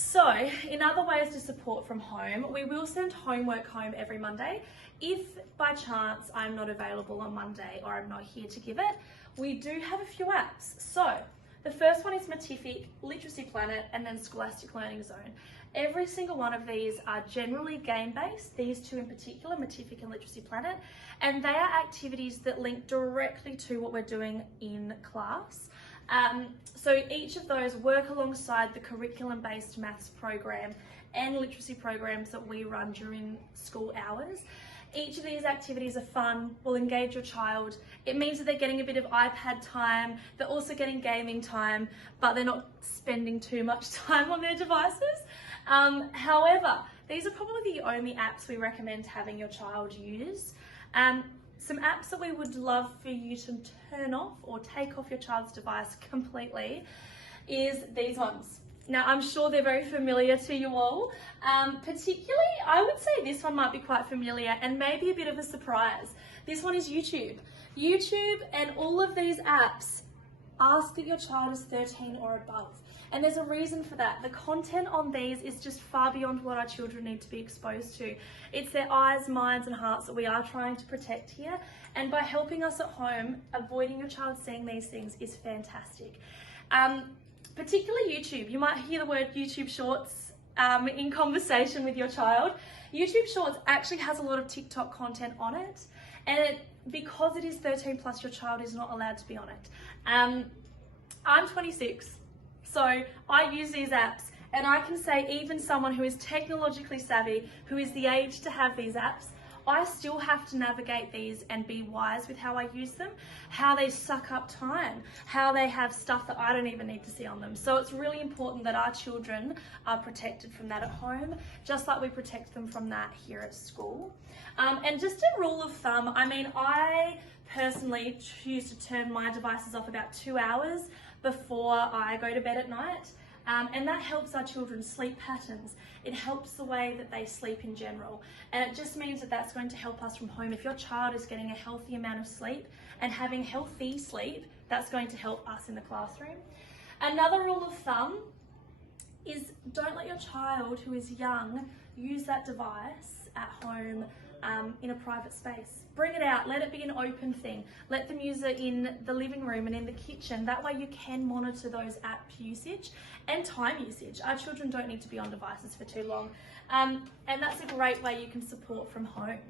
So, in other ways to support from home, we will send homework home every Monday. If by chance I'm not available on Monday or I'm not here to give it, we do have a few apps. So, the first one is Matific, Literacy Planet, and then Scholastic Learning Zone. Every single one of these are generally game-based, these two in particular, Matific and Literacy Planet, and they are activities that link directly to what we're doing in class. So each of those work alongside the curriculum-based maths program and literacy programs that we run during school hours. Each of these activities are fun, will engage your child. It means that they're getting a bit of iPad time, they're also getting gaming time, but they're not spending too much time on their devices. However, these are probably the only apps we recommend having your child use. Some apps that we would love for you to turn off or take off your child's device completely is these ones. Now, I'm sure they're very familiar to you all. Particularly, I would say this one might be quite familiar and maybe a bit of a surprise. This one is YouTube. YouTube and all of these apps ask that your child is 13 or above. And there's a reason for that. The content on these is just far beyond what our children need to be exposed to. It's their eyes, minds and hearts that we are trying to protect here. And by helping us at home, avoiding your child seeing these things is fantastic. Particularly YouTube. You might hear the word YouTube Shorts in conversation with your child. YouTube Shorts actually has a lot of TikTok content on it. And because it is 13 plus, your child is not allowed to be on it. I'm 26. So I use these apps, and I can say even someone who is technologically savvy, who is the age to have these apps, I still have to navigate these and be wise with how I use them, how they suck up time, how they have stuff that I don't even need to see on them. So it's really important that our children are protected from that at home, just like we protect them from that here at school. And just a rule of thumb, I mean, I personally choose to turn my devices off about 2 hours before I go to bed at night. And that helps our children's sleep patterns. It helps the way that they sleep in general. And it just means that that's going to help us from home. If your child is getting a healthy amount of sleep and having healthy sleep, that's going to help us in the classroom. Another rule of thumb is don't let your child who is young use that device at home in a private space. Bring it out, let it be an open thing. Let them use it in the living room and in the kitchen. That way you can monitor those app usage and time usage. Our children don't need to be on devices for too long. And that's a great way you can support from home.